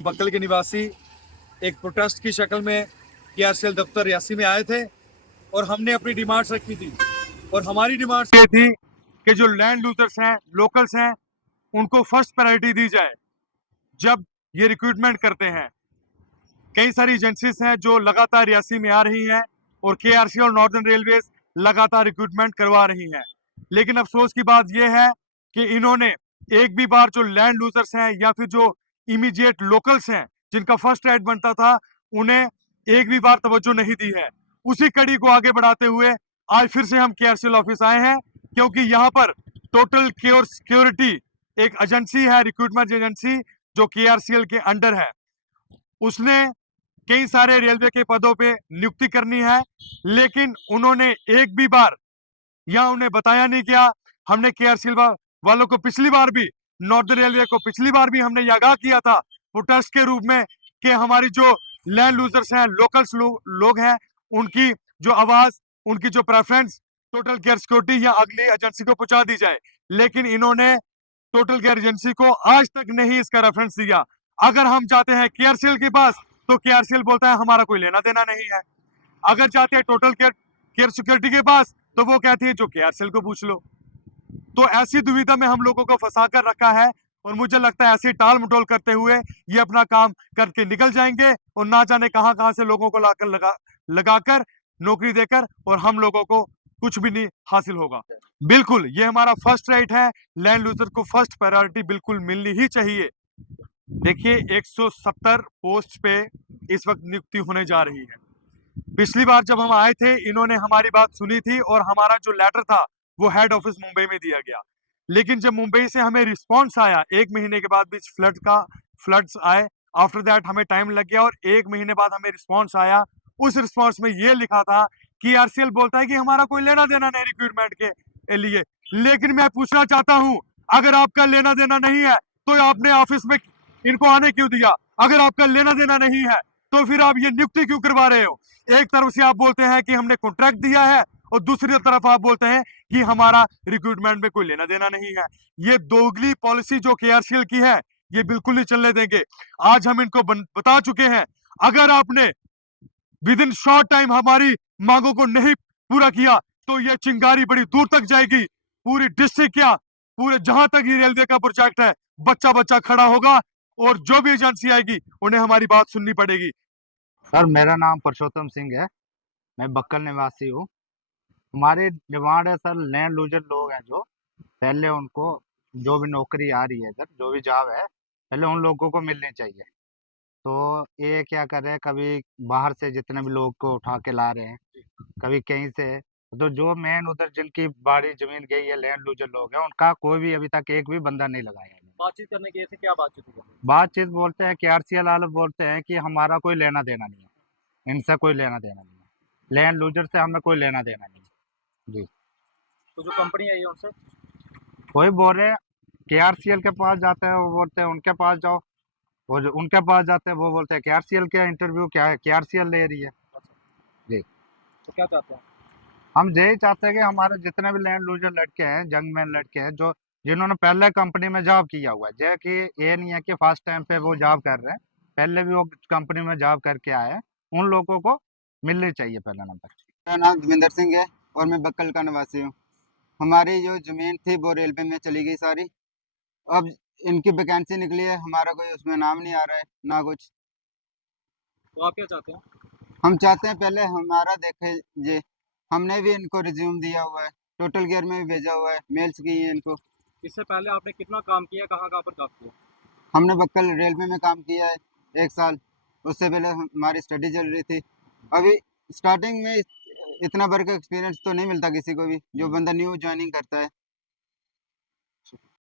Buckle के निवासी एक प्रोटेस्ट की शक्ल में केआरसीएल दफ्तर रियासी में आए थे और हमने अपनी डिमांड्स रखी थी। और हमारी डिमांड्स ये थी कि जो लैंड लूजर्स हैं, लोकल्स हैं, उनको फर्स्ट प्रायोरिटी दी जाए जब ये रिक्रूटमेंट करते हैं। कई सारी एजेंसीज हैं जो लगातार रियासी में आ रही हैं और केआरसीएल और नॉर्दर्न रेलवेज लगातार रिक्रूटमेंट करवा रही हैं, लेकिन अफसोस की बात यह है कि इन्होंने एक भी बार जो लैंड लूजर्स हैं या फिर जो इमीडिएट लोकल्स हैं जिनका फर्स्ट राइट बनता था, उन्हें एक भी बार तवज्जो नहीं दी है। उसी कड़ी को आगे बढ़ाते हुए आज फिर से हम केआरसीएल ऑफिस आए हैं, क्योंकि यहाँ पर टोटल केयर सिक्योरिटी एक एजेंसी है, रिक्रूटमेंट एजेंसी जो केआरसीएल के अंडर है। उसने कई सारे रेलवे के पदों पे नियुक्ति करनी है, लेकिन उन्होंने एक भी बार या उन्हें बताया नहीं क्या। हमने केआरसीएल वालों को पिछली बार भी, नॉर्दर्न रेलवे को पिछली बार भी हमने आगाह किया था प्रोटेस्ट के रूप में कि हमारी जो लैंड लूजर्स हैं, लोकल्स लोग हैं, उनकी जो आवाज, उनकी जो प्रेफरेंस टोटल केयर सिक्योरिटी या अगली एजेंसी को पहुंचा दी जाए। लेकिन इन्होंने टोटल केयर एजेंसी को आज तक नहीं इसका रेफरेंस दिया। अगर हम जाते हैं केआरसीएल के पास तो केआरसीएल बोलता है हमारा कोई लेना देना नहीं है। अगर जाते हैं टोटल केयर सिक्योरिटी के पास तो वो कहती है जो केआरसीएल को पूछ लो। तो ऐसी दुविधा में हम लोगों को फंसा कर रखा है और मुझे लगता है ऐसी टाल मटोल करते हुए ये अपना काम करके निकल जाएंगे और ना जाने कहां कहां से लोगों को लगाकर नौकरी देकर, और हम लोगों को कुछ भी नहीं हासिल होगा। बिल्कुल ये हमारा फर्स्ट राइट है, लैंड लूजर को फर्स्ट प्रायोरिटी बिल्कुल मिलनी ही चाहिए। देखिए 170 पोस्ट पे इस वक्त नियुक्ति होने जा रही है। पिछली बार जब हम आए थे इन्होंने हमारी बात सुनी थी और हमारा जो लेटर था वो हेड ऑफिस मुंबई में दिया गया। लेकिन जब मुंबई से हमें रिस्पांस आया, 1 महीने के बाद भी फ्लड्स आए, आफ्टर दैट हमें टाइम लग गया और 1 महीने बाद हमें रिस्पांस आया। उस रिस्पांस में ये लिखा था कि आरसीएल बोलता है कि हमारा कोई लेना देना नहीं रिक्रूटमेंट के लिए। लेकिन मैं पूछना चाहता हूं, अगर आपका लेना देना नहीं है तो आपने ऑफिस में इनको आने क्यों दिया? अगर आपका लेना देना नहीं है तो फिर आप ये नियुक्ति क्यों करवा रहे हो? एक तरफ से आप बोलते हैं कि हमने कॉन्ट्रैक्ट दिया है और दूसरी तरफ आप बोलते हैं कि हमारा रिक्रूटमेंट में कोई लेना देना नहीं है। ये दोगली पॉलिसी जो केआरसीएल की है ये बिल्कुल नहीं चलने देंगे। आज हम इनको बता चुके हैं, अगर आपने विद इन शॉर्ट टाइम हमारी मांगों को नहीं पूरा किया तो ये चिंगारी बड़ी दूर तक जाएगी। पूरी डिस्ट्रिक्ट क्या, पूरे जहां तक ये रेलवे का प्रोजेक्ट है, बच्चा बच्चा खड़ा होगा और जो भी एजेंसी आएगी उन्हें हमारी बात सुननी पड़ेगी। सर मेरा नाम पुरुषोत्तम सिंह है, मैं बक्कल निवासी हूँ। हमारी डिमांड है सर, लैंड लूजर लोग हैं जो पहले उनको जो भी नौकरी आ रही है इधर, जो भी जॉब है, पहले उन लोगों को मिलनी चाहिए। तो ये क्या कर रहे हैं, कभी बाहर से जितने भी लोग को उठा के ला रहे हैं, कभी कहीं से। तो जो मेन उधर जिनकी बाड़ी जमीन गई है, लैंड लूजर लोग हैं, उनका कोई भी अभी तक एक भी बंदा नहीं लगाया है। बातचीत करने के, क्या बातचीत हुई? बातचीत बोलते हैं, केआरसीएल वाले बोलते हैं कि हमारा कोई लेना देना नहीं है, इनसे कोई लेना देना नहीं है, लैंड लूजर से हमें कोई लेना देना नहीं है जी। तो जो कंपनी आई है उनसे वही बोल रहे हैं, केआरसीएल के पास जाते हैं वो बोलते हैं उनके पास जाओ, वो जो उनके पास जाते हैं वो बोलते हैं केआरसीएल के इंटरव्यू क्या है, केआरसीएल ले रही है जी। तो क्या चाहते हैं? हम यही चाहते हैं कि हमारे जितने भी लैंड लूजर लड़के हैं, जंगमैन लड़के हैं, जो जिन्होंने पहले कंपनी में जॉब किया हुआ है, जो कि ये नहीं है कि फर्स्ट टाइम पे वो जॉब कर रहे हैं, पहले भी वो कंपनी में जॉब करके आए हैं, उन लोगों को मिलनी चाहिए पहला नंबर। मेरा नाम धर्मेंद्र सिंह है और मैं बक्कल का निवासी हूँ। हमारी जो ज़मीन थी वो रेलवे में चली गई सारी। अब इनकी वैकेंसी निकली है, हमारा कोई उसमें नाम नहीं आ रहा है ना कुछ। तो आप क्या चाहते हैं? हम चाहते हैं पहले हमारा देखे जे। हमने भी इनको रिज्यूम दिया हुआ है, टोटल गियर में भी भेजा हुआ है, मेल्स की हैं इनको। इससे पहले आपने कितना काम किया, कहाँ कहाँ पर काम किया? हमने बक्कल रेलवे में काम किया है 1 साल। उससे पहले हमारी स्टडी चल रही थी। अभी स्टार्टिंग में इतना वर्क एक्सपीरियंस तो नहीं मिलता किसी को भी, जो बंदा न्यू ज्वाइनिंग करता है।